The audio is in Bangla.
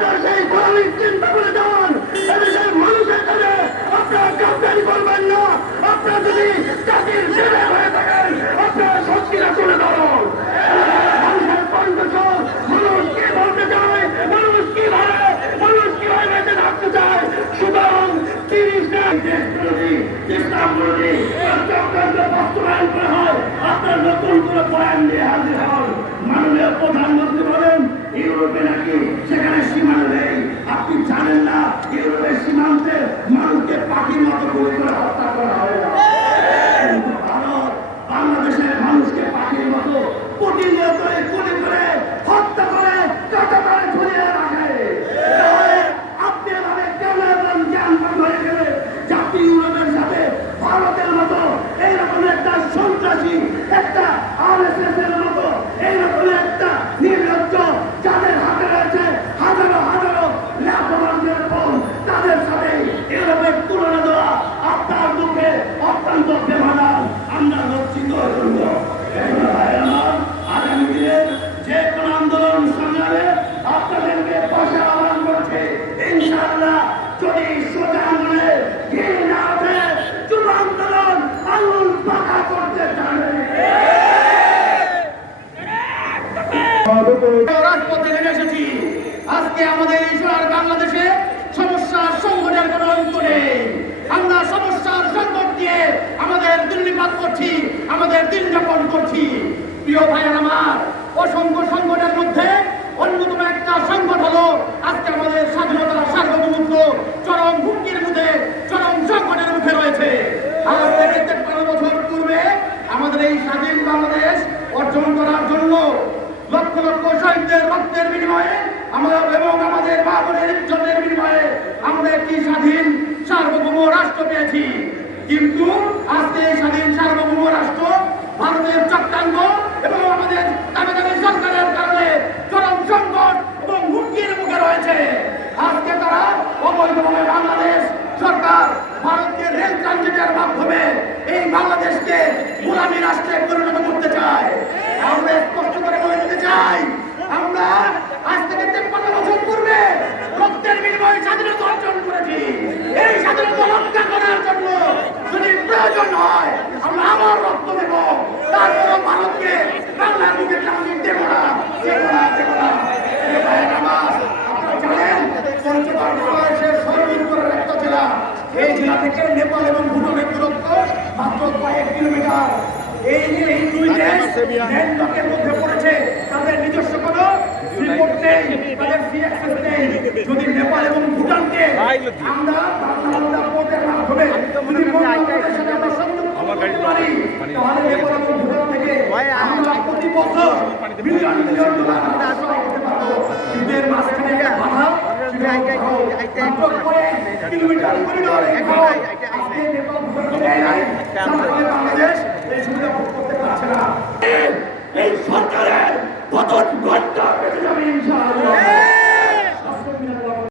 আপনার সেই ধার্মিক চিন্তা করে যান। এদেশের মানুষের কাছে আপনারা গাদ্দারি করবেন না। আপনারা যদি জাতির সেবা হয়ে থাকেন, আপনারা শক্তিরা তুলে ধরুন। মানুষের কণ্ঠস্বর, মানুষ কি বলতে চায়, মানুষ কি ভাবে, মানুষ কিভাবে বেঁচে থাকতে চায়। সুতরাং 30 ইসলাম বিরোধী চক্রান্ত বাস্তবায়ন করা হয়। আপনার নতুন করে বয়ান নিয়ে হাজির হন। মাননীয় প্রধানমন্ত্রী বলেন ইউরোপে নাকি সেখানে সীমানা নেই। আপনি জানেন না ইউরোপের সীমান্তে মানুষকে পাখির মতো গুলি করে হত্যা করা হয়। কিন্তু ভারত বাংলাদেশের মানুষকে পাখির মতো প্রতিনিয়ত গুলি করে হত্যা করে কাটা করে ঝুলিয়ে রাখে। আপনি এভাবে কেন জ্ঞান হয়ে গেলে জাতি ইউরোপের সাথে ভারতের মতো এইরকম একটা সন্ত্রাসী, একটা RSS এর মতো এইরকম একটা নির্লজ্জ যাদের হাতে রয়েছে হাজারো হাজারো লাখো মানুষের ফোন, তাদের সাথে ইউরোপের তুলনা দেওয়া আপনার মুখে অত্যন্ত বেমানান। আমরা লজ্জিত হইব। আগামী দিনে যে কোন আন্দোলন সংগ্রামে আপনাদেরকে পাশে আহ্বান করছে। ইনশাআল্লাহ যদি সোজা আঙুলে ঘি না ওঠে, যুব আন্দোলন আঙুল পাকা করতে জানে। রাজপথে নেমে এসেছি। আজকে আমাদের এই সোনার বাংলাদেশে সমস্যার সংকটের কোনো অন্ত নেই। আমরা সমস্যার সংকট দিয়ে আমাদের দিল্লিপাত করছি, আমাদের দিন যাপন করছি। প্রিয় ভাইয়ের আমার, অসংখ্য সংকটের মধ্যে অন্যতম একটা সংকট হলো আজকে আমাদের স্বাধীনতার সার্বভৌমত্ব চরম হুমকির মুখে, চরম সংকটের মুখে রয়েছে। আজ থেকে 53 বছর পূর্বে আমাদের এই স্বাধীন বাংলাদেশ অর্জন করার জন্য লক্ষ লক্ষ শহীদদের রক্তের বিনিময়ে আমরা এবং আমাদের মা বোনের ইজ্জতের বিনিময়ে আমরা একটি স্বাধীন সার্বভৌম রাষ্ট্র পেয়েছি। কিন্তু আজকে এই স্বাধীন সার্বভৌম রাষ্ট্র ভারতের চক্রান্ত এবং আমাদের দাবিদারি সরকারের কারণে চরম সংকট এবং হুমকির মুখে রয়েছে। আজকে তারা অবৈধভাবে বাংলাদেশ সরকার ভারতকে রেল ট্রানজিটের মাধ্যমে এই বাংলাদেশকে গোলামী রাষ্ট্রে পরিণত করতে চায়। আমরা স্পষ্ট করে বলে দিতে চাই, আমরা আজ থেকে 53 বছর পূর্বে রক্তের বিনিময়ে স্বাধীনতা অর্জন করেছি। এই স্বাধীনতা রক্ষা করার জন্য যদি প্রয়োজন হয় আমরা আবার রক্ত দেব। তারপর ভারতকে বাংলার বুকে ট্রানজিট দেব না, দেব না, দেব না। আপনারা জানেন পঞ্চগড় বাংলাদেশের সর্বোত্তরের একটা জেলা। এই জেলা থেকে নেপাল এবং ভুটানের দূরত্ব মাত্র কয়েক কিলোমিটার। এই যে এই দুই দেশ ল্যান্ডলকের মধ্যে পড়েছে, তাদের নিজস্ব কোনো রিপোর্ট নেই, তাদের ফ্রি অ্যাক্সেস নেই। যদি নেপাল এবং ভুটানকে আমরা বাংলা পোর্টের মাধ্যমে যদি বাংলাদেশের সাথে আমরা সংযুক্ত করতে পারি, তাহলে নেপাল এবং ভুটান থেকে আমরা প্রতি বছর মিলিয়ন মিলিয়ন ডলার আদায় করতে পারবো। কিন্তু এর মাঝখানে একটা বাধা, কিলোমিটার করিডোর আজকে নেপাল বাংলাদেশ এই সুবিধা ভোগ করতে পারছে না। এই সরকারের পতন ঘটতে হবে ইনশাআল্লাহ।